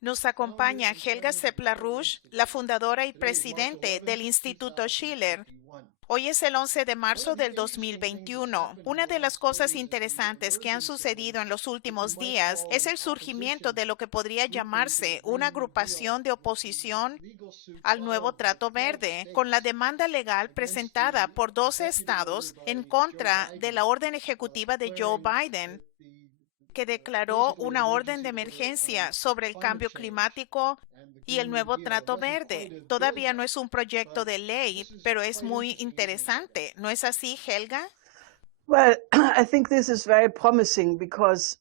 Nos acompaña Helga Sepp-LaRouche, la fundadora y presidente del Instituto Schiller. Hoy es el 11 de marzo del 2021. Una de las cosas interesantes que han sucedido en los últimos días es el surgimiento de lo que podría llamarse una agrupación de oposición al nuevo Trato Verde, con la demanda legal presentada por 12 estados en contra de la orden ejecutiva de Joe Biden, que declaró una orden de emergencia sobre el cambio climático y el nuevo Trato Verde. Todavía no es un proyecto de ley, pero es muy interesante. ¿No es así, Helga? Well, I think this is very promising because,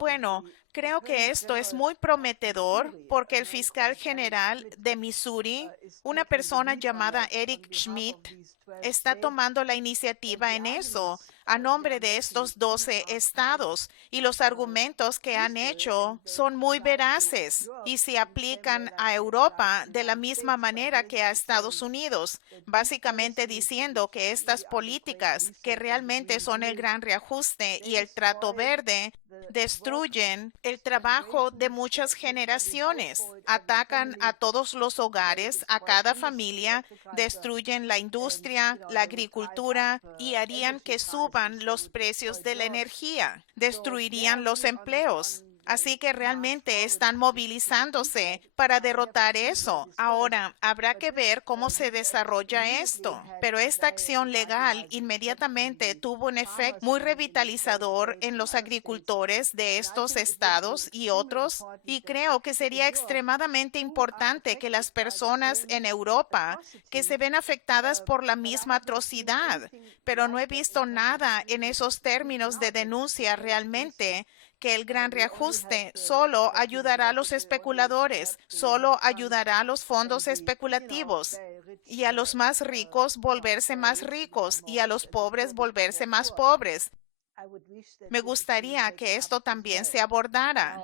Bueno, creo que esto es muy prometedor porque el fiscal general de Missouri, una persona llamada Eric Schmidt, está tomando la iniciativa en eso a nombre de estos 12 estados, y los argumentos que han hecho son muy veraces y se aplican a Europa de la misma manera que a Estados Unidos, básicamente diciendo que estas políticas, que realmente son el gran reajuste y el trato verde, destruyen el trabajo de muchas generaciones, atacan a todos los hogares, a cada familia, destruyen la industria, la agricultura y harían que suban los precios de la energía, destruirían los empleos. Así que realmente están movilizándose para derrotar eso. Ahora, habrá que ver cómo se desarrolla esto, pero esta acción legal inmediatamente tuvo un efecto muy revitalizador en los agricultores de estos estados y otros, y creo que sería extremadamente importante que las personas en Europa que se ven afectadas por la misma atrocidad, pero no he visto nada en esos términos de denuncia realmente, que el gran reajuste solo ayudará a los especuladores, solo ayudará a los fondos especulativos y a los más ricos volverse más ricos y a los pobres volverse más pobres. Me gustaría que esto también se abordara.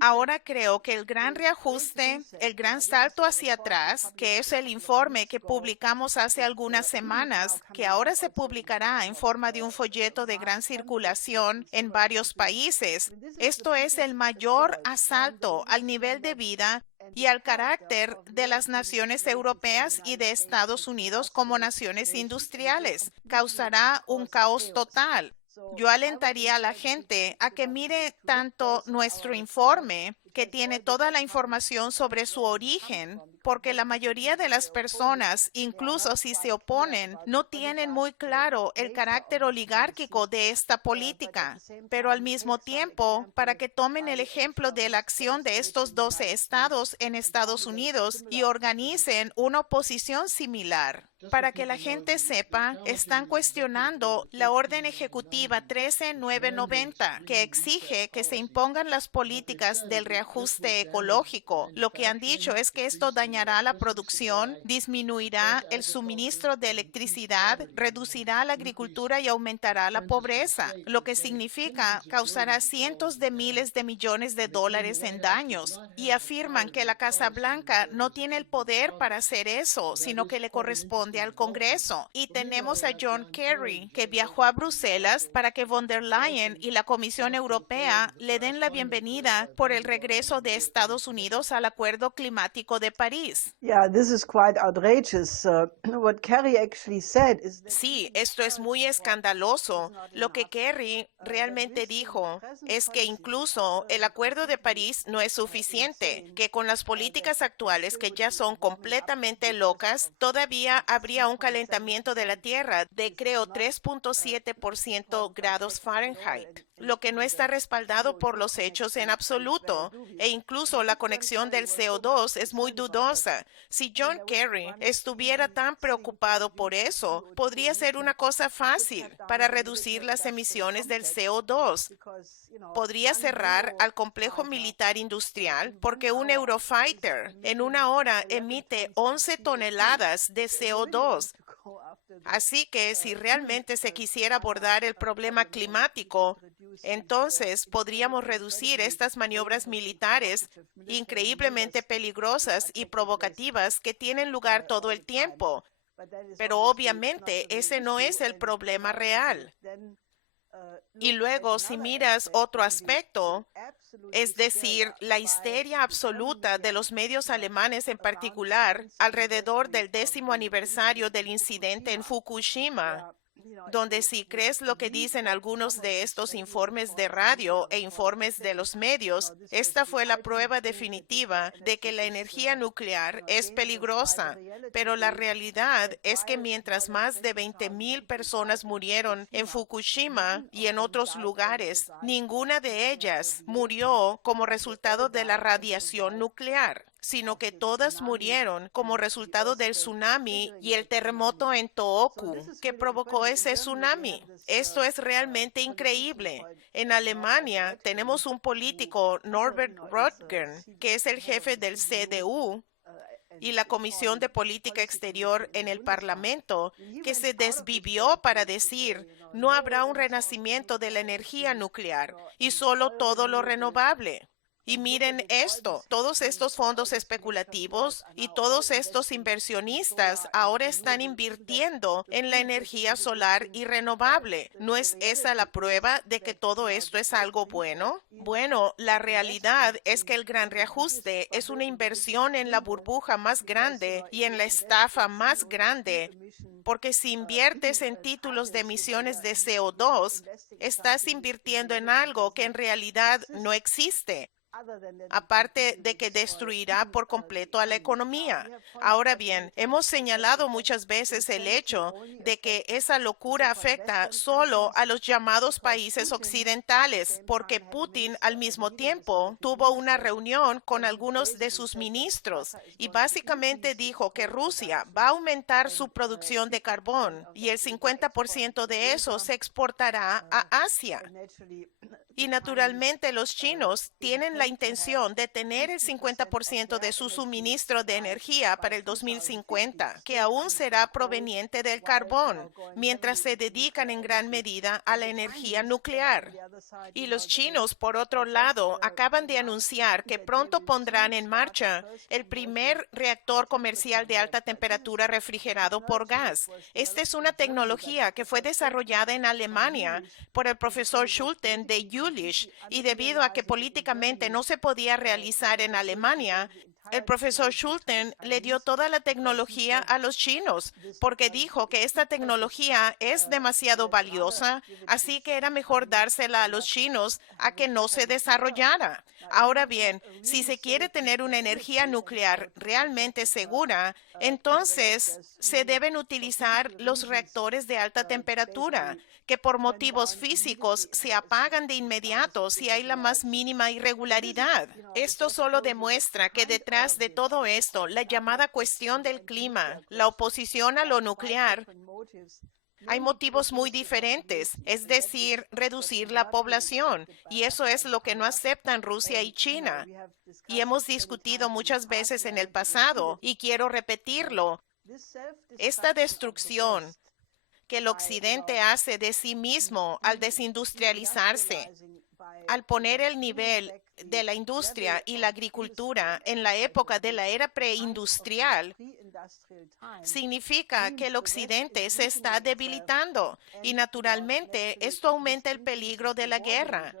Ahora creo que el gran reajuste, el gran salto hacia atrás, que es el informe que publicamos hace algunas semanas, que ahora se publicará en forma de un folleto de gran circulación en varios países. Esto es el mayor asalto al nivel de vida y al carácter de las naciones europeas y de Estados Unidos como naciones industriales. Causará un caos total. Yo alentaría a la gente a que mire tanto nuestro informe, que tiene toda la información sobre su origen, porque la mayoría de las personas, incluso si se oponen, no tienen muy claro el carácter oligárquico de esta política. Pero al mismo tiempo, para que tomen el ejemplo de la acción de estos 12 estados en Estados Unidos y organicen una oposición similar. Para que la gente sepa, están cuestionando la orden ejecutiva 13990, que exige que se impongan las políticas del reajuste ecológico. Lo que han dicho es que esto dañará la producción, disminuirá el suministro de electricidad, reducirá la agricultura y aumentará la pobreza, lo que significa causará cientos de miles de millones de dólares en daños. Y afirman que la Casa Blanca no tiene el poder para hacer eso, sino que le corresponde al Congreso. Y tenemos a John Kerry, que viajó a Bruselas para que von der Leyen y la Comisión Europea le den la bienvenida por el regreso de Estados Unidos al Acuerdo Climático de París. yeah, this is quite outrageous. What Kerry actually said is that Sí, esto es muy escandaloso. Lo que Kerry realmente dijo es que incluso el Acuerdo de París no es suficiente, que con las políticas actuales, que ya son completamente locas, todavía habría un calentamiento de la Tierra de, creo, 3.7% grados Fahrenheit, lo que no está respaldado por los hechos en absoluto, e incluso la conexión del CO2 es muy dudosa. Si John Kerry estuviera tan preocupado por eso, podría ser una cosa fácil para reducir las emisiones del CO2. Podría cerrar al complejo militar industrial porque un Eurofighter en una hora emite 11 toneladas de CO2. Así que si realmente se quisiera abordar el problema climático, entonces podríamos reducir estas maniobras militares increíblemente peligrosas y provocativas que tienen lugar todo el tiempo. Pero obviamente ese no es el problema real. Y luego, si miras otro aspecto, es decir, la histeria absoluta de los medios alemanes en particular alrededor del 10º aniversario del incidente en Fukushima, donde si crees lo que dicen algunos de estos informes de radio e informes de los medios, esta fue la prueba definitiva de que la energía nuclear es peligrosa. Pero la realidad es que mientras más de 20,000 personas murieron en Fukushima y en otros lugares, ninguna de ellas murió como resultado de la radiación nuclear, sino que todas murieron como resultado del tsunami y el terremoto en Tohoku, que provocó ese tsunami. Esto es realmente increíble. En Alemania tenemos un político, Norbert Röttgen, que es el jefe del CDU y la Comisión de Política Exterior en el Parlamento, que se desvivió para decir, no habrá un renacimiento de la energía nuclear y solo todo lo renovable. Y miren esto, todos estos fondos especulativos y todos estos inversionistas ahora están invirtiendo en la energía solar y renovable. ¿No es esa la prueba de que todo esto es algo bueno? Bueno, la realidad es que el gran reajuste es una inversión en la burbuja más grande y en la estafa más grande, porque si inviertes en títulos de emisiones de CO2, estás invirtiendo en algo que en realidad no existe, aparte de que destruirá por completo a la economía. Ahora bien, hemos señalado muchas veces el hecho de que esa locura afecta solo a los llamados países occidentales, porque Putin al mismo tiempo tuvo una reunión con algunos de sus ministros y básicamente dijo que Rusia va a aumentar su producción de carbón y el 50% de eso se exportará a Asia. Y naturalmente los chinos tienen la intención de tener el 50% de su suministro de energía para el 2050, que aún será proveniente del carbón, mientras se dedican en gran medida a la energía nuclear. Y los chinos, por otro lado, acaban de anunciar que pronto pondrán en marcha el primer reactor comercial de alta temperatura refrigerado por gas. Esta es una tecnología que fue desarrollada en Alemania por el profesor Schulten de Jülich, y debido a que políticamente no se podía realizar en Alemania, el profesor Schulten le dio toda la tecnología a los chinos porque dijo que esta tecnología es demasiado valiosa, así que era mejor dársela a los chinos a que no se desarrollara. Ahora bien, si se quiere tener una energía nuclear realmente segura, entonces se deben utilizar los reactores de alta temperatura, que por motivos físicos se apagan de inmediato si hay la más mínima irregularidad. Esto solo demuestra que detrás de todo esto, la llamada cuestión del clima, la oposición a lo nuclear, hay motivos muy diferentes, es decir, reducir la población, y eso es lo que no aceptan Rusia y China. Y hemos discutido muchas veces en el pasado, y quiero repetirlo, esta destrucción que el Occidente hace de sí mismo al desindustrializarse, al poner el nivel de la industria y la agricultura en la época de la era preindustrial, significa que el Occidente se está debilitando y naturalmente esto aumenta el peligro de la guerra,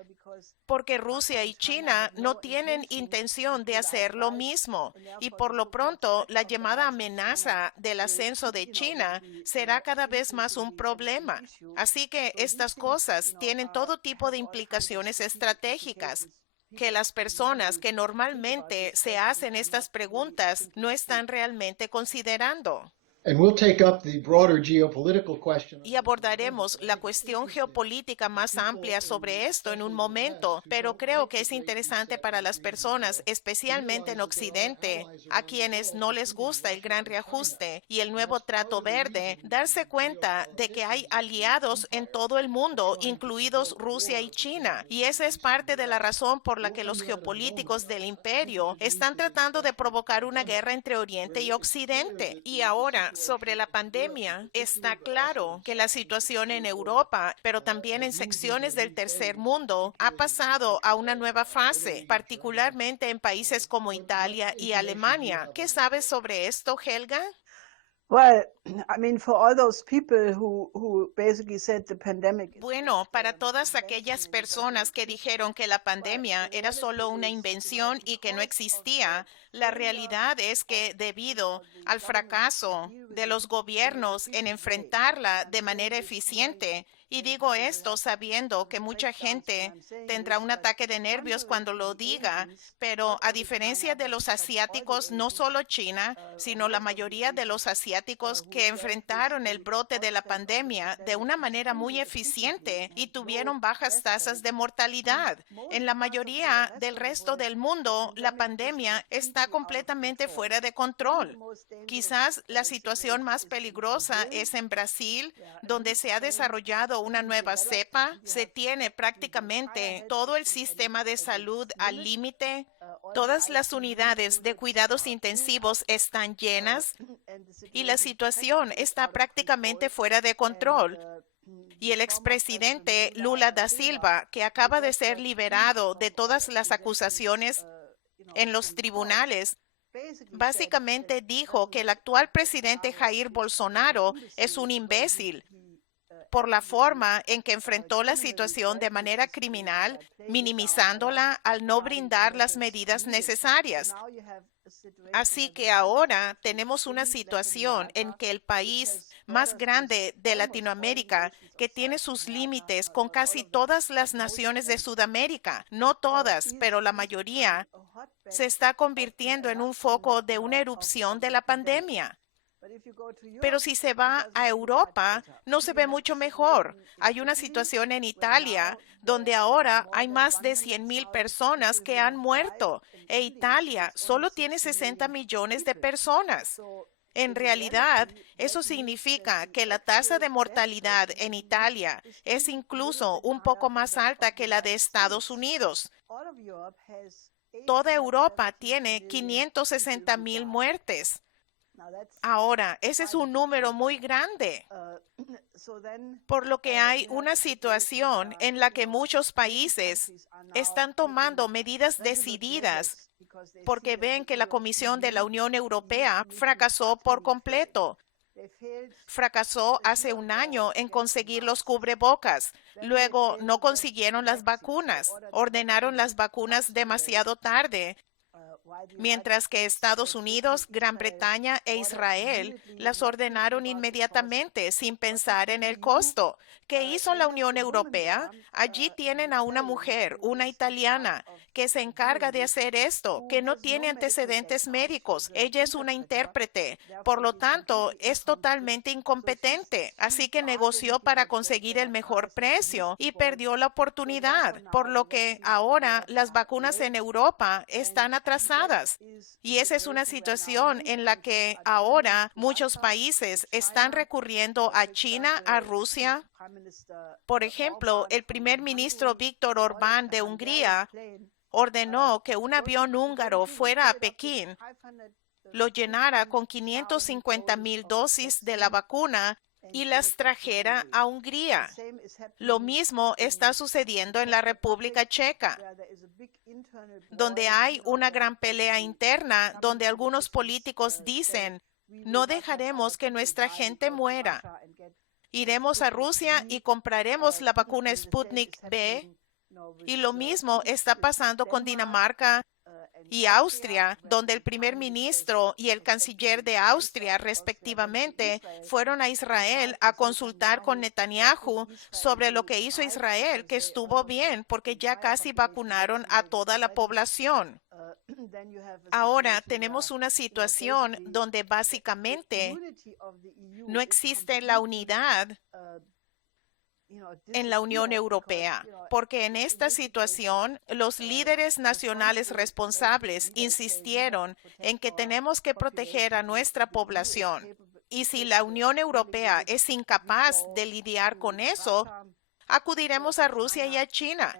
porque Rusia y China no tienen intención de hacer lo mismo y por lo pronto la llamada amenaza del ascenso de China será cada vez más un problema. Así que estas cosas tienen todo tipo de implicaciones estratégicas que las personas que normalmente se hacen estas preguntas no están realmente considerando. Y abordaremos la cuestión geopolítica más amplia sobre esto en un momento, pero creo que es interesante para las personas, especialmente en Occidente, a quienes no les gusta el gran reajuste y el nuevo trato verde, darse cuenta de que hay aliados en todo el mundo, incluidos Rusia y China. Y esa es parte de la razón por la que los geopolíticos del imperio están tratando de provocar una guerra entre Oriente y Occidente. Y ahora, sobre la pandemia, está claro que la situación en Europa, pero también en secciones del tercer mundo, ha pasado a una nueva fase, particularmente en países como Italia y Alemania. ¿Qué sabes sobre esto, Helga? Well, I mean, for all those people who basically said the pandemic is Bueno, just, para todas invention aquellas and personas que dijeron que la pandemia the era solo reality una is, invención y que no because of existía, the la failure realidad es of, que debido the al governments to fracaso deal with de it los in an gobiernos en efficient way. enfrentarla I'm de saying manera this knowing eficiente, y many digo people will esto have sabiendo que mucha breakdowns when gente I'm saying tendrá this, un but ataque de nervios contrary cuando to lo the diga, Asians, pero not a only diferencia China, de los but all the asiáticos, no Asians, solo China, or sino la most of the mayoría de los Asians, asiáticos who que dealt with enfrentaron el the brote de la outbreak of the pandemia de pandemic una manera muy extremely efficiently eficiente and y had low tuvieron bajas death tasas de rates. mortalidad. En Most la parts of the mayoría rest del of the resto world, del the mundo, la pandemic is pandemia está completely out of completamente control. fuera de Maybe the control. most dangerous Quizás la situación situation más is in peligrosa Brazil, es en Brasil, where a donde new se ha strain desarrollado una nueva developed. cepa. You Se have tiene the entire prácticamente health todo el system sistema de at salud its al limit. límite. All the Todas las ICU unidades de units cuidados are filled up, intensivos están llenas and the y la situation situación practically is está out of prácticamente control. fuera de And control. Y the el former President expresidente Lula Lula da da Silva, Silva, que who acaba de just ser got freed liberado de from all todas las accusations, acusaciones en los in court, tribunales, basically said that básicamente dijo que el President actual presidente Bolsonaro Jair is an Bolsonaro es imbecile un the way imbécil he por la absolutely forma en que enfrentó la criminally situación de dealt with manera the situation criminal, by playing it down, by not minimizándola al no providing the brindar las measures medidas needed. So necesarias. now you have a situation Así where the que largest ahora country tenemos una in Latin situación en America, que el which país has más borders with grande de almost all Latinoamérica, nations of que South tiene sus America, límites con not all casi of them, todas but las most of naciones de them, Sudamérica, no todas, pero la is becoming mayoría, a hotbed se está of the convirtiendo en un eruption, foco de una erupción of de the la pandemic. pandemia. But if you go to Pero Europe, si se it va doesn't a look much Europa, better. no se You ve have a mucho mejor. situation in Hay una Italy situación en where Italia now donde there are ahora more hay than más de 100,000 100,000 personas people que who han have died, muerto and e Italy Italia has only solo tiene 60 60 million millones de people. personas. So En in realidad, reality, eso that means that significa the que la tasa actual de death rate mortalidad in en the EU Italia is es only a little incluso bit un higher poco than más that of alta the que la de United Estados States. Unidos. All of Europe has Toda Europa 870 tiene million people who 560,000 died. muertes. Now that's Ahora, ese es quite a un big número number. muy grande, So then por lo que hay you have una a situation situación where, en la que muchos many países countries are now están taking tomando medidas resolute decididas measures because they see porque that ven the que la Comisión de la Unión EU Europea Commission fracasó por utterly failed. completo. They failed Fracasó a hace year un ago año en getting conseguir los masks. cubrebocas. Then they Luego failed no to get the consiguieron las vaccines. They vacunas. ordered the Ordenaron vaccines las vacunas much too late. demasiado tarde, While the United mientras que States, Estados Great Unidos, Britain, Gran Israel Bretaña e ordered Israel immediately, las not thinking ordenaron about the cost. inmediatamente sin What did pensar en the el EU? costo. ¿Qué hizo They la have Unión a woman Europea? there, Allí tienen a una Italian, mujer, who una is in charge italiana, of que se doing encarga de this, hacer esto, who que no has tiene no medical antecedentes background. médicos. She's an Ella es una interpreter, intérprete, por therefore lo is tanto, completely es incompetent. totalmente So incompetente. Así que negoció bargained para to get conseguir el better mejor price and she precio missed the y boat. perdió la So oportunidad, therefore por now lo the que vaccines in ahora Europe las are vacunas late, en Europa and están that atrasadas. is Y a esa es una situation where now situación many en la countries que are ahora turning to muchos Russia, to países están China. recurriendo For a China, a example, Rusia. Prime Minister Por ejemplo, Orban el from primer ministro Hungary Víctor ordered Orbán a de Hungarian Hungría plane ordenó que un to avión go to húngaro Peking, fuera a fill it up with Pekín, 500, lo llenara con 550,000 550,000 of dosis de la vaccine vacuna and y bring las it back to trajera Hungary. a The Hungría. same is Lo happening mismo está in sucediendo en Czech la Republic, República Checa, where there is a big internal donde brawl, hay una where gran pelea basically interna, some donde algunos politicians políticos say dicen, we will no not have our dejaremos que people nuestra die, we gente go to muera. Russia and get Iremos a Sputnik Rusia y V. compraremos la vacuna And the same Sputnik is B. happening now with, Y lo mismo está pasando con Denmark, Dinamarca and y Austria, Austria, where donde the el primer prime ministro ministers y el canciller de respectively, Austria, Chancellor of Austria, went to respectivamente, Israel fueron a to Israel decide a with consultar con Netanyahu what Netanyahu did Israel sobre lo do que hizo right, Israel, because que they estuvo almost had bien, the porque ya entire casi population vacunaron a vaccinated toda la already. población. Then you have a Ahora situation tenemos where, una situación basically donde the básicamente unity of the EU no is existe la completely, unidad en la Unión disappeared Europea, because, porque en in esta this situación los líderes nacionales responsables insistieron en que tenemos que proteger a nuestra población. Y si la Unión Europea es incapaz de lidiar con eso, acudiremos a Rusia y a China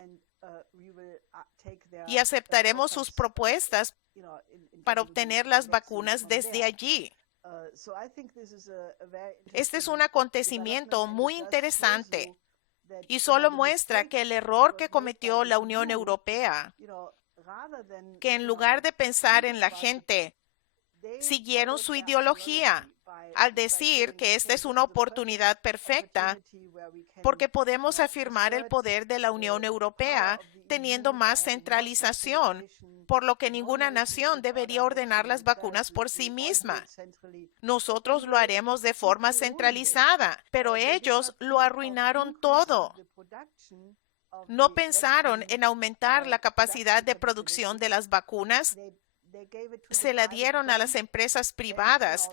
y aceptaremos sus propuestas para obtener las vacunas desde allí. Este es un acontecimiento muy interesante y solo muestra que el error que cometió la Unión Europea, que en lugar de pensar en la gente, siguieron su ideología al decir que esta es una oportunidad perfecta porque podemos afirmar el poder de la Unión Europea teniendo más centralización, por lo que ninguna nación debería ordenar las vacunas por sí misma. Nosotros lo haremos de forma centralizada, pero ellos lo arruinaron todo. No pensaron en aumentar la capacidad de producción de las vacunas, se la dieron a las empresas privadas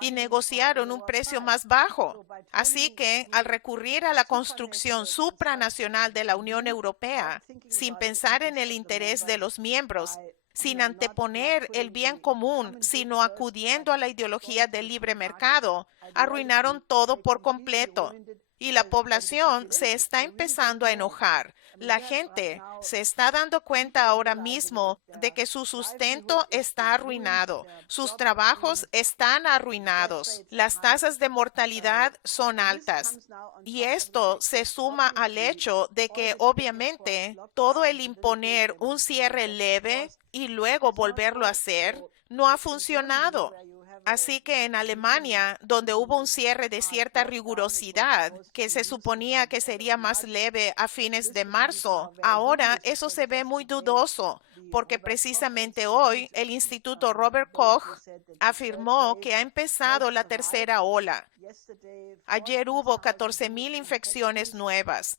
y negociaron un precio más bajo. Así que, al recurrir a la construcción supranacional de la Unión Europea, sin pensar en el interés de los miembros, sin anteponer el bien común, sino acudiendo a la ideología del libre mercado, arruinaron todo por completo. Y la población se está empezando a enojar. La gente se está dando cuenta ahora mismo de que su sustento está arruinado, sus trabajos están arruinados, las tasas de mortalidad son altas. Y esto se suma al hecho de que obviamente todo el imponer un cierre leve y luego volverlo a hacer no ha funcionado. Así que en Alemania, donde hubo un cierre de cierta rigurosidad, que se suponía que sería más leve a fines de marzo, ahora eso se ve muy dudoso, porque precisamente hoy el Instituto Robert Koch afirmó que ha empezado la tercera ola. Ayer hubo 14,000 infecciones nuevas.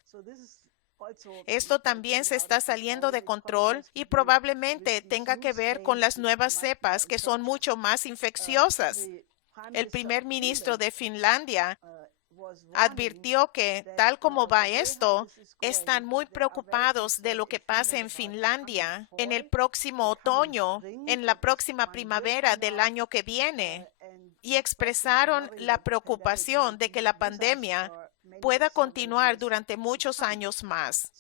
Esto también se está saliendo de control y probablemente tenga que ver con las nuevas cepas que son mucho más infecciosas. El primer ministro de Finlandia advirtió que, tal como va esto, están muy preocupados de lo que pase en Finlandia en el próximo otoño, en la próxima primavera del año que viene, y expresaron la preocupación de que la pandemia pueda continuar durante muchos años más.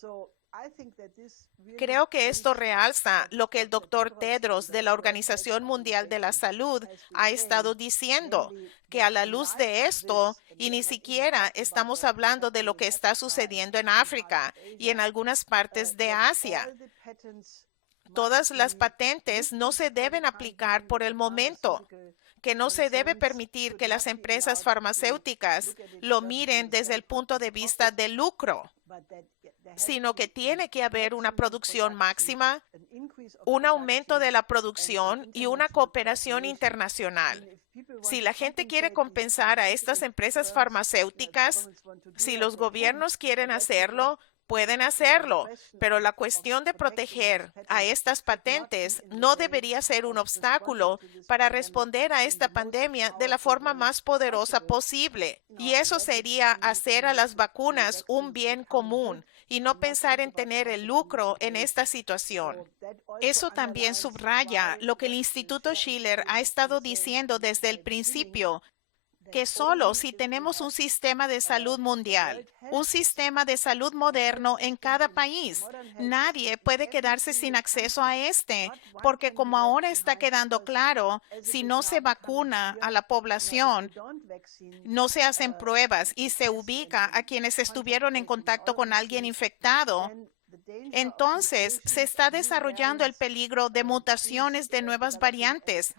Creo que esto realza lo que el Dr. Tedros de la Organización Mundial de la Salud ha estado diciendo, que a la luz de esto, y ni siquiera estamos hablando de lo que está sucediendo en África y en algunas partes de Asia, todas las patentes no se deben aplicar por el momento, que no se debe permitir que las empresas farmacéuticas lo miren desde el punto de vista del lucro, sino que tiene que haber una producción máxima, un aumento de la producción y una cooperación internacional. Si la gente quiere compensar a estas empresas farmacéuticas, si los gobiernos quieren hacerlo, pueden hacerlo, pero la cuestión de proteger a estas patentes no debería ser un obstáculo para responder a esta pandemia de la forma más poderosa posible. Y eso sería hacer a las vacunas un bien común y no pensar en tener el lucro en esta situación. Eso también subraya lo que el Instituto Schiller ha estado diciendo desde el principio, que solo si tenemos un sistema de salud mundial, un sistema de salud moderno en cada país, nadie puede quedarse sin acceso a este, porque como ahora está quedando claro, si no se vacuna a la población, no se hacen pruebas y se ubica a quienes estuvieron en contacto con alguien infectado, entonces se está desarrollando el peligro de mutaciones de nuevas variantes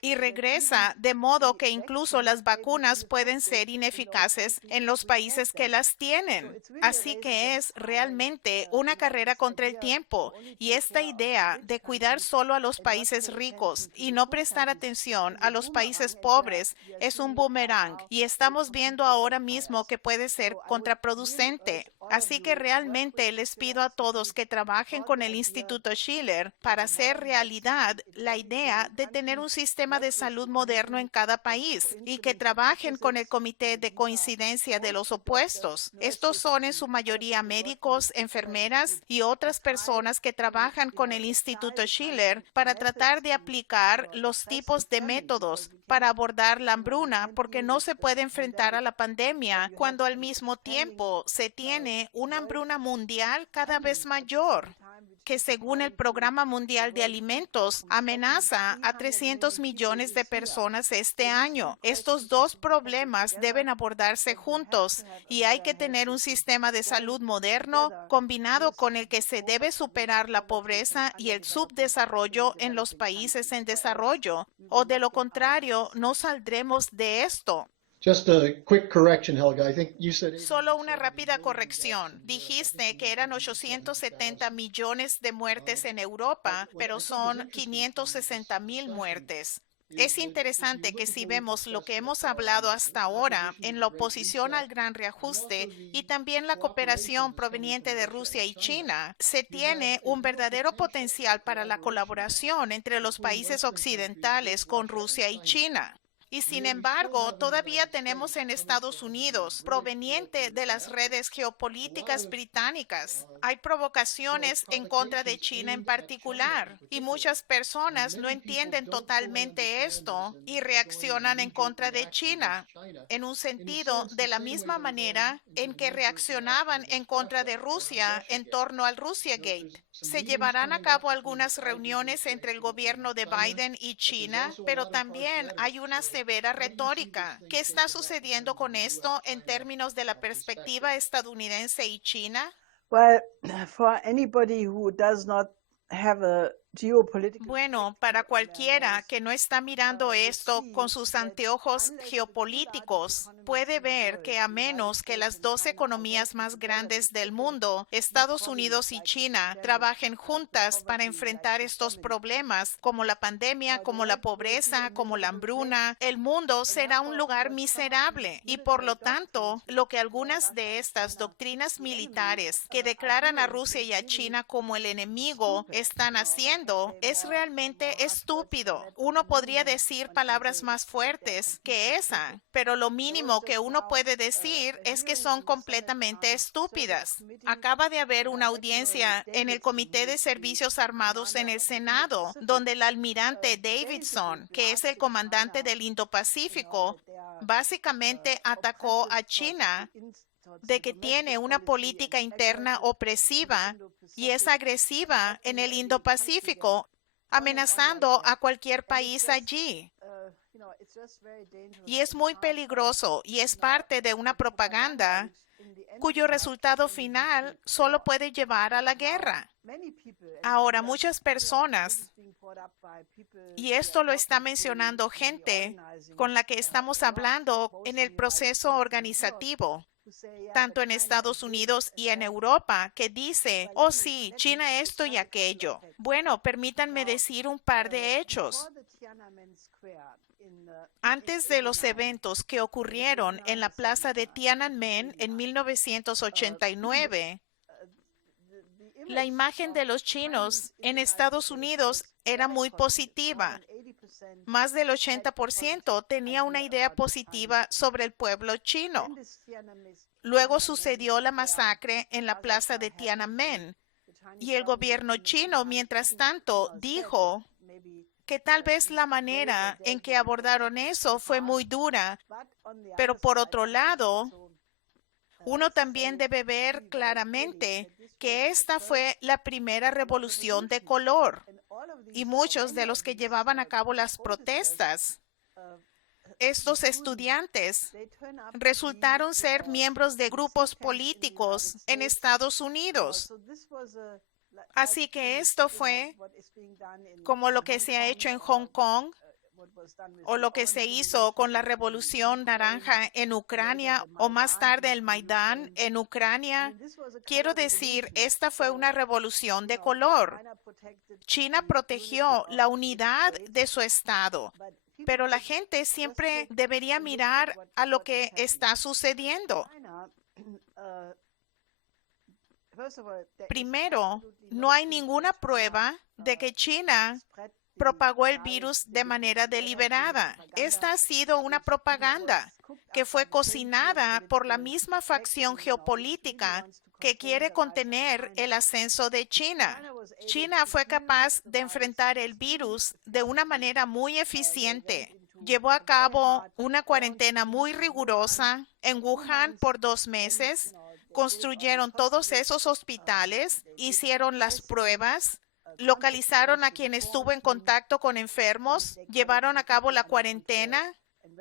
y regresa, de modo que incluso las vacunas pueden ser ineficaces en los países que las tienen. Así que es realmente una carrera contra el tiempo, y esta idea de cuidar solo a los países ricos y no prestar atención a los países pobres es un boomerang, y estamos viendo ahora mismo que puede ser contraproducente. Así que realmente les pido a todos que trabajen con el Instituto Schiller para hacer realidad la idea de tener un sistema de salud moderno en cada país y que trabajen con el Comité de Coincidencia de los Opuestos. Estos son en su mayoría médicos, enfermeras y otras personas que trabajan con el Instituto Schiller para tratar de aplicar los tipos de métodos para abordar la hambruna, porque no se puede enfrentar a la pandemia cuando al mismo tiempo se tiene una hambruna mundial cada vez mayor. que según el Programa Mundial de Alimentos amenaza a 300 millones de personas este año. Estos dos problemas deben abordarse juntos y hay que tener un sistema de salud moderno combinado con el que se debe superar la pobreza y el subdesarrollo en los países en desarrollo, o de lo contrario no saldremos de esto. Just a quick correction, Helga. I think you said Solo una rápida corrección. Dijiste que eran 870 millones de muertes en Europa, pero son 560,000 muertes. Es interesante que si vemos lo que hemos hablado hasta ahora en la oposición al gran reajuste y también la cooperación proveniente de Rusia y China, se tiene un verdadero potencial para la colaboración entre los países occidentales con Rusia y China. Y sin embargo, todavía tenemos en Estados Unidos, proveniente de las redes geopolíticas británicas, hay provocaciones en contra de China en particular. Y muchas personas no entienden totalmente esto y reaccionan en contra de China, en un sentido de la misma manera en que reaccionaban en contra de Rusia en torno al Russiagate. Se llevarán a cabo algunas reuniones entre el gobierno de Biden y China, pero también hay una severa retórica. ¿Qué está sucediendo con esto en términos de la perspectiva estadounidense y China? Well, for anybody who does not have a geopolitical Bueno, para cualquiera que no está mirando esto con sus anteojos geopolíticos, puede ver que a menos que las dos economías más grandes del mundo, Estados Unidos y China, trabajen juntas para enfrentar estos problemas, como la pandemia, como la pobreza, como la hambruna, el mundo será un lugar miserable. Y por lo tanto, lo que algunas de estas doctrinas militares que declaran a Rusia y a China como el enemigo están haciendo es realmente estúpido. Uno podría decir palabras más fuertes que esa, pero lo mínimo que uno puede decir es que son completamente estúpidas. Acaba de haber una audiencia en el Comité de Servicios Armados en el Senado, donde el almirante Davidson, que es el comandante del Indo-Pacífico, básicamente atacó a China de que tiene una política interna opresiva y es agresiva en el Indo-Pacífico, amenazando a cualquier país allí. Y es muy peligroso y es parte de una propaganda cuyo resultado final solo puede llevar a la guerra. Ahora, muchas personas, y esto lo está mencionando gente con la que estamos hablando en el proceso organizativo, tanto en Estados Unidos y en Europa, que dice, oh sí, China esto y aquello. Bueno, permítanme decir un par de hechos. Antes de los eventos que ocurrieron en la plaza de Tiananmen en 1989, la imagen de los chinos en Estados Unidos era muy positiva. Más del 80% tenía una idea positiva sobre el pueblo chino. Luego sucedió la masacre en la plaza de Tiananmen y el gobierno chino, mientras tanto, dijo que tal vez la manera en que abordaron eso fue muy dura, pero por otro lado, uno también debe ver claramente que esta fue la primera revolución de color y muchos de los que llevaban a cabo las protestas, estos estudiantes, resultaron ser miembros de grupos políticos en Estados Unidos. Así que esto fue como lo que se ha hecho en Hong Kong o lo que se hizo con la Revolución Naranja en Ucrania o más tarde el Maidán en Ucrania. Quiero decir, esta fue una revolución de color. China protegió la unidad de su estado, pero la gente siempre debería mirar a lo que está sucediendo. Primero, no hay ninguna prueba de que China propagó el virus de manera deliberada. Esta ha sido una propaganda que fue cocinada por la misma facción geopolítica que quiere contener el ascenso de China. China fue capaz de enfrentar el virus de una manera muy eficiente. Llevó a cabo una cuarentena muy rigurosa en Wuhan por 2 meses. construyeron todos esos hospitales, hicieron las pruebas, localizaron a quien estuvo en contacto con enfermos, llevaron a cabo la cuarentena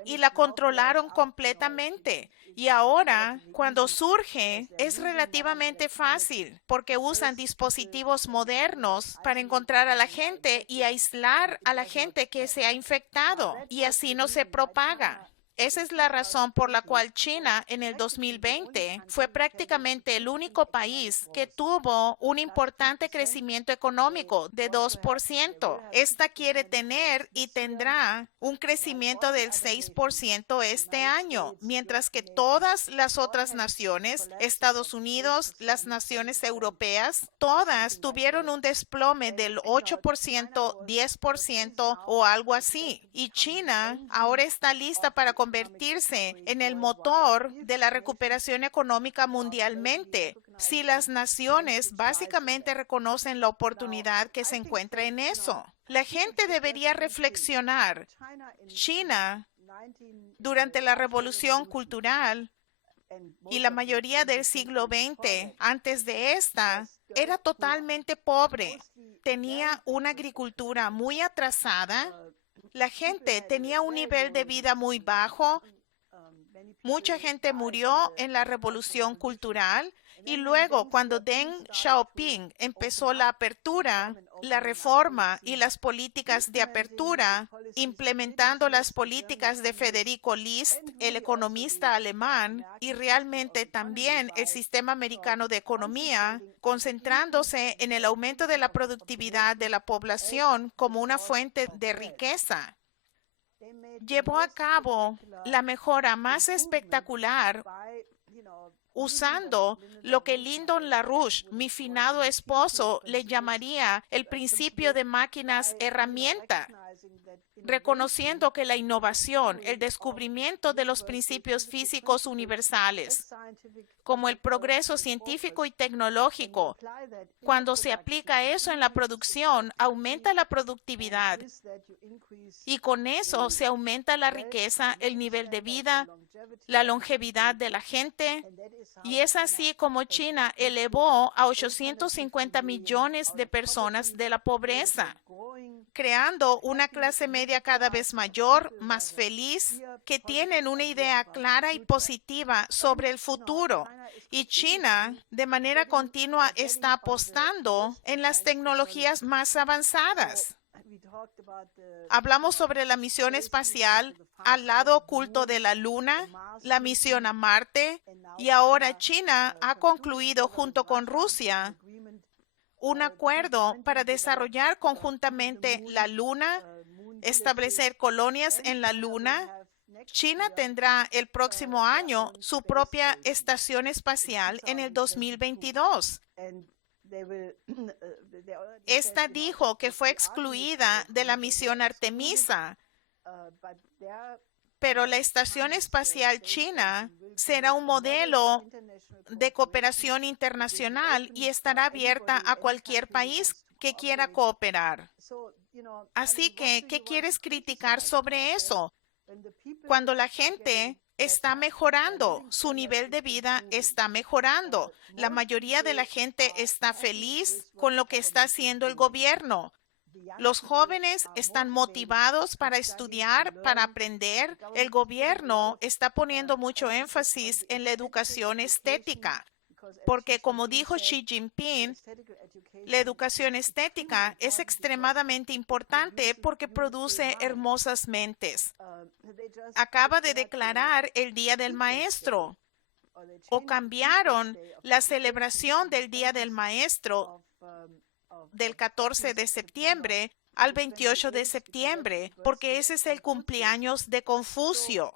y la controlaron completamente. Y ahora, cuando surge, es relativamente fácil porque usan dispositivos modernos para encontrar a la gente y aislar a la gente que se ha infectado y así no se propaga. Esa es la razón por la cual China en el 2020 fue prácticamente el único país que tuvo un importante crecimiento económico de 2%. Esta quiere tener y tendrá un crecimiento del 6% este año, mientras que todas las otras naciones, Estados Unidos, las naciones europeas, todas tuvieron un desplome del 8%, 10% o algo así. Y China ahora está lista para convertirse en el motor de la recuperación económica mundialmente, si las naciones básicamente reconocen la oportunidad que se encuentra en eso. La gente debería reflexionar. China, durante la Revolución Cultural y la mayoría del siglo XX, antes de esta, era totalmente pobre. Tenía una agricultura muy atrasada. La gente tenía un nivel de vida muy bajo. Mucha gente murió en la Revolución Cultural y luego cuando Deng Xiaoping empezó la apertura, la reforma y las políticas de apertura, implementando las políticas de Federico List, el economista alemán, y realmente también el sistema americano de economía, concentrándose en el aumento de la productividad de la población como una fuente de riqueza. Llevó a cabo la mejora más espectacular usando lo que Lyndon LaRouche, mi finado esposo, le llamaría el principio de máquinas herramienta, reconociendo que la innovación, el descubrimiento de los principios físicos universales, como el progreso científico y tecnológico, cuando se aplica eso en la producción, aumenta la productividad y con eso se aumenta la riqueza, el nivel de vida, la longevidad de la gente, y es así como China elevó a 850 millones de personas de la pobreza, creando una clase media cada vez mayor, más feliz, que tienen una idea clara y positiva sobre el futuro. Y China, de manera continua, está apostando en las tecnologías más avanzadas. Hablamos sobre la misión espacial al lado oculto de la Luna, la misión a Marte, y ahora China ha concluido junto con Rusia un acuerdo para desarrollar conjuntamente la Luna, establecer colonias en la Luna. China tendrá el próximo año su propia estación espacial en el 2022. Esta dijo que fue excluida de la misión Artemisa, pero la Estación Espacial China será un modelo de cooperación internacional y estará abierta a cualquier país que quiera cooperar. Así que, ¿qué quieres criticar sobre eso? Cuando la gente está mejorando, su nivel de vida está mejorando. La mayoría de la gente está feliz con lo que está haciendo el gobierno. Los jóvenes están motivados para estudiar, para aprender. El gobierno está poniendo mucho énfasis en la educación estética, porque como dijo Xi Jinping, la educación estética es extremadamente importante porque produce hermosas mentes. Acaba de declarar el Día del Maestro, o cambiaron la celebración del Día del Maestro del 14 de septiembre al 28 de septiembre, porque ese es el cumpleaños de Confucio.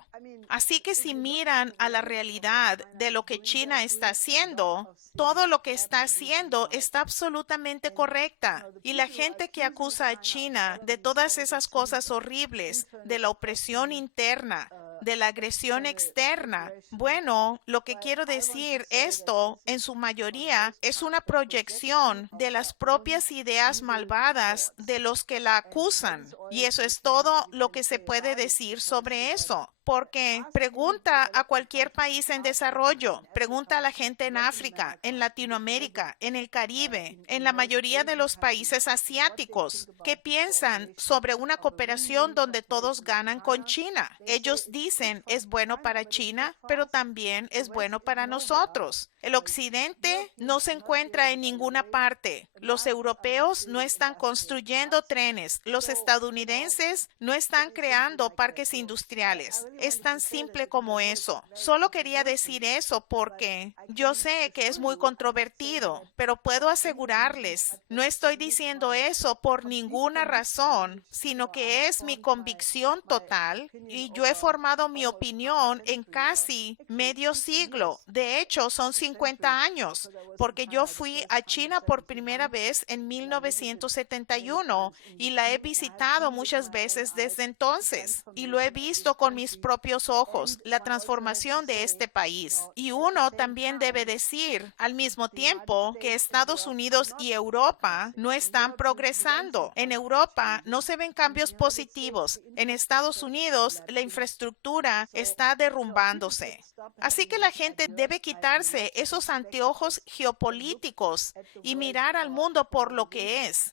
Así que si miran a la realidad de lo que China está haciendo, todo lo que está haciendo está absolutamente correcta. Y la gente que acusa a China de todas esas cosas horribles, de la opresión interna, de la agresión externa, bueno, lo que quiero decir, esto en su mayoría es una proyección de las propias ideas malvadas de los que la acusan. Y eso es todo lo que se puede decir sobre eso. Porque pregunta a cualquier país en desarrollo, pregunta a la gente en África, en Latinoamérica, en el Caribe, en la mayoría de los países asiáticos, ¿qué piensan sobre una cooperación donde todos ganan con China? Ellos dicen es bueno para China, pero también es bueno para nosotros. El occidente no se encuentra en ninguna parte. Los europeos no están construyendo trenes. Los estadounidenses no están creando parques industriales. Es tan simple como eso. Solo quería decir eso porque yo sé que es muy controvertido, pero puedo asegurarles, no estoy diciendo eso por ninguna razón, sino que es mi convicción total y yo he formado mi opinión en casi medio siglo. De hecho, son 50 años, porque yo fui a China por primera vez en 1971 y la he visitado muchas veces desde entonces y lo he visto con mis propios ojos, la transformación de este país. Y uno también debe decir al mismo tiempo que Estados Unidos y Europa no están progresando. En Europa no se ven cambios positivos. En Estados Unidos la infraestructura está derrumbándose. Así que la gente debe quitarse esos anteojos geopolíticos y mirar al mundo por lo que es.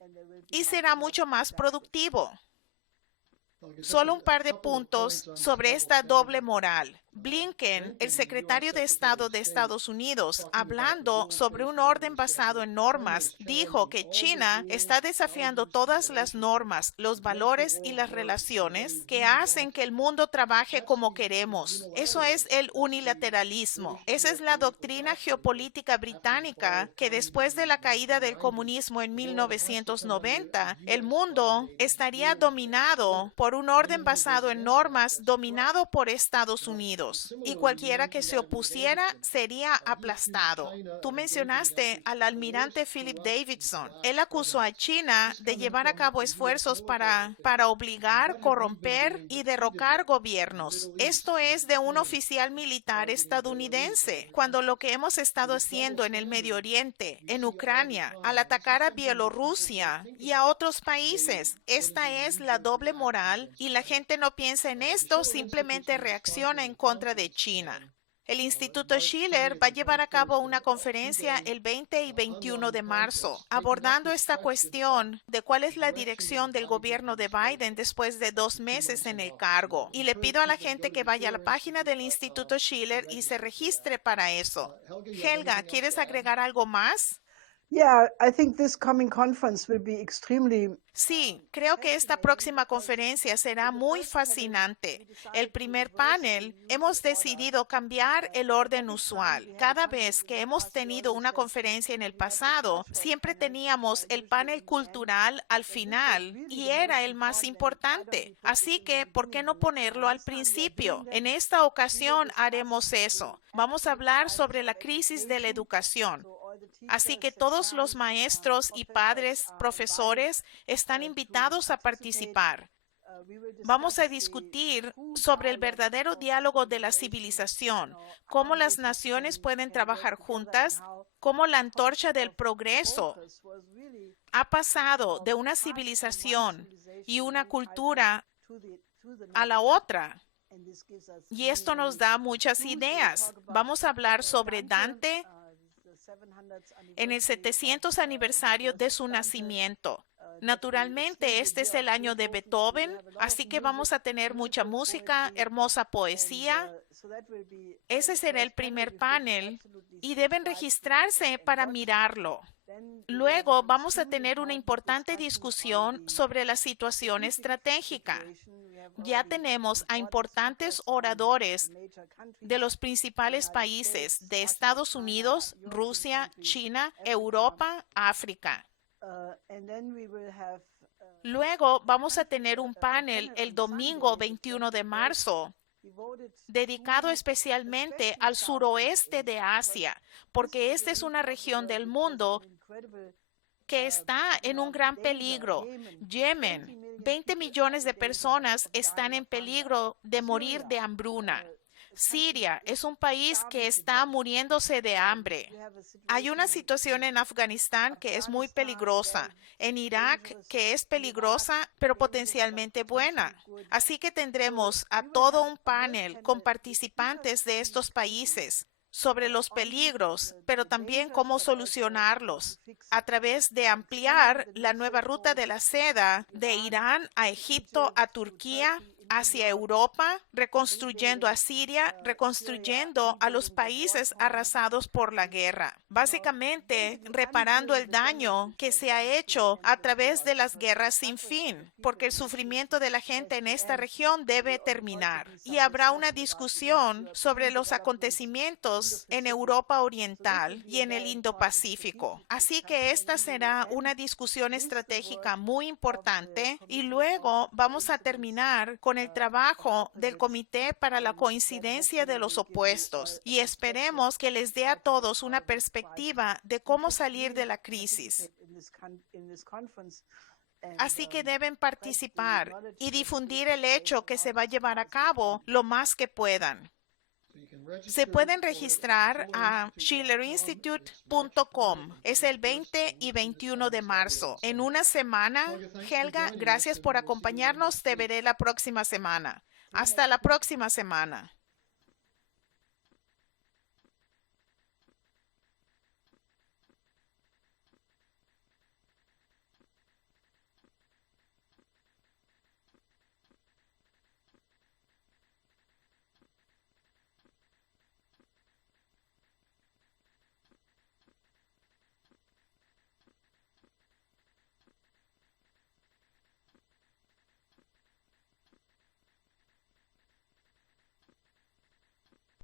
Y será mucho más productivo. Solo un par de puntos sobre esta doble moral. Blinken, el secretario de Estado de Estados Unidos, hablando sobre un orden basado en normas, dijo que China está desafiando todas las normas, los valores y las relaciones que hacen que el mundo trabaje como queremos. Eso es el unilateralismo. Esa es la doctrina geopolítica británica que después de la caída del comunismo en 1990, el mundo estaría dominado por un orden basado en normas dominado por Estados Unidos. Y cualquiera que se opusiera sería aplastado. Tú mencionaste al almirante Philip Davidson. Él acusó a China de llevar a cabo esfuerzos para obligar, corromper y derrocar gobiernos. Esto es de un oficial militar estadounidense. Cuando lo que hemos estado haciendo en el Medio Oriente, en Ucrania, al atacar a Bielorrusia y a otros países, esta es la doble moral y la gente no piensa en esto, simplemente reacciona en contra de China. El Instituto Schiller va a llevar a cabo una conferencia el 20 y 21 de marzo, abordando esta cuestión de cuál es la dirección del gobierno de Biden después de 2 meses en el cargo. Y le pido a la gente que vaya a la página del Instituto Schiller y se registre para eso. Helga, ¿quieres agregar algo más? Yeah, I think this coming conference will be extremely. Sí, creo que esta próxima conferencia será muy fascinante. El primer panel, hemos decidido cambiar el orden usual. Cada vez que hemos tenido una conferencia en el pasado, siempre teníamos el panel cultural al final y era el más importante. Así que, ¿por qué no ponerlo al principio? En esta ocasión haremos eso. Vamos a hablar sobre la crisis de la educación. Así que todos los maestros y padres, profesores, están invitados a participar. Vamos a discutir sobre el verdadero diálogo de la civilización, cómo las naciones pueden trabajar juntas, cómo la antorcha del progreso ha pasado de una civilización y una cultura a la otra. Y esto nos da muchas ideas. Vamos a hablar sobre Dante en el 700 aniversario de su nacimiento. Naturalmente, este es el año de Beethoven, así que vamos a tener mucha música, hermosa poesía. Ese será el primer panel y deben registrarse para mirarlo. Luego vamos a tener una importante discusión sobre la situación estratégica. Ya tenemos a importantes oradores de los principales países de Estados Unidos, Rusia, China, Europa, África. Luego vamos a tener un panel el domingo 21 de marzo dedicado especialmente al suroeste de Asia, porque esta es una región del mundo que está en un gran peligro. Yemen, 20 millones de personas están en peligro de morir de hambruna. Siria es un país que está muriéndose de hambre. Hay una situación en Afganistán que es muy peligrosa, en Irak que es peligrosa pero potencialmente buena. Así que tendremos a todo un panel con participantes de estos países sobre los peligros, pero también cómo solucionarlos a través de ampliar la nueva ruta de la seda de Irán a Egipto, a Turquía, hacia Europa, reconstruyendo a Siria, reconstruyendo a los países arrasados por la guerra. Básicamente, reparando el daño que se ha hecho a través de las guerras sin fin, porque el sufrimiento de la gente en esta región debe terminar. Y habrá una discusión sobre los acontecimientos en Europa Oriental y en el Indo-Pacífico. Así que esta será una discusión estratégica muy importante y luego vamos a terminar con el trabajo del Comité para la Coincidencia de los Opuestos y esperemos que les dé a todos una perspectiva de cómo salir de la crisis. Así que deben participar y difundir el hecho que se va a llevar a cabo lo más que puedan. Se pueden registrar a schillerinstitute.com. Es el 20 y 21 de marzo. En una semana, Helga, gracias por acompañarnos. Te veré la próxima semana. Hasta la próxima semana.